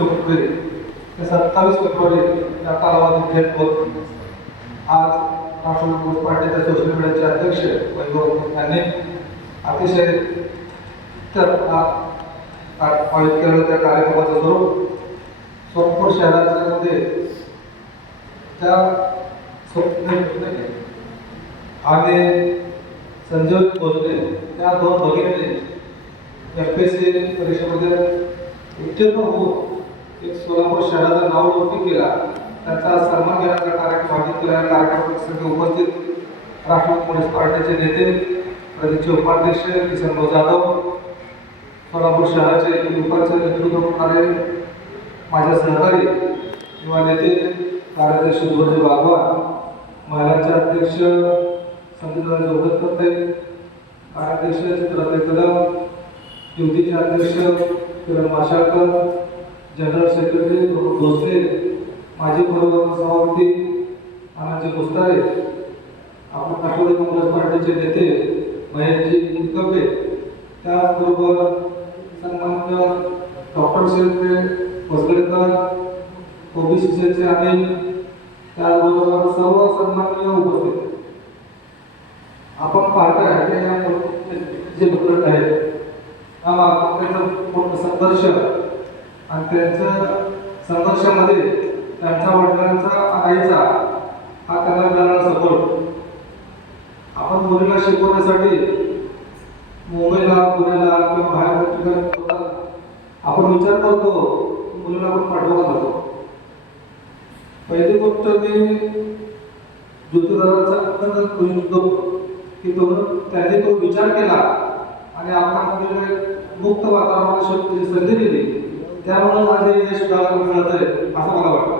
February ते सत्तावीस February या कालावधीत थेट होत आज राष्ट्रवादी काँग्रेस पार्टीच्या सोशल मीडियाचे अध्यक्ष वैभव यांनी अतिशय तर आयोजित केलेल्या त्या कार्यक्रमाचं स्वरूप सोलापूर शहराच्या मध्ये त्या स्वप्न आणि संजय भोसले त्या दोन भगिनीने एफ पी एस सी परीक्षेमध्ये उत्तीर्ण होऊन एक सोलापूर शहराचं नाव लौकिक केला. त्याचा सन्मान घेण्याचा कार्यक्रम आयोजित केला. या उपस्थित राष्ट्रवादी काँग्रेस पार्टीचे नेते प्रदेशचे उपाध्यक्ष किसन जाधव सोलापूर शहराचे युवकांचे नेतृत्व करणारे माझ्या सहकारी किंवा नेते कार्याध्यक्ष सुभाष बागवान महिलांचे अध्यक्ष संगीता जोगतपते कार्याध्यक्ष चित्रते कदम युतीचे अध्यक्ष Kiran Mashalkar general secretary doctor Bhosale माजी पूर्व सभापती अनाजी मुस्तारे आपण राष्ट्रवादी काँग्रेस पार्टीचे नेते महेशजी निकपे त्याचबरोबर सन्मान्य डॉक्टर शेंद्रे वसगडेकर ओबीसीचे अनिल त्याचबरोबर सर्व सन्माननीय उपस्थित आपण पाहताय की या जे घटक आहेत हा त्यांचा मोठा संघर्ष आणि त्यांच्या संघर्षामध्ये त्यांच्या वडिलांचा आईचा हा त्यांना मिळालेला सपोर्ट आपण मुलीला शिकवण्यासाठी मुंबईला पुण्याला किंवा बाहेर ठिकाणी आपण विचार करतो मुलीला आपण पाठवा जातो पहिली गोष्ट मी ज्योतिदारांचा करतो की तो त्यांनी तो विचार केला आणि आपल्या मुलीला एक मुक्त वातावरणाची संधी दिली. தேவையான மாதிரி சுகாதார அசமதம்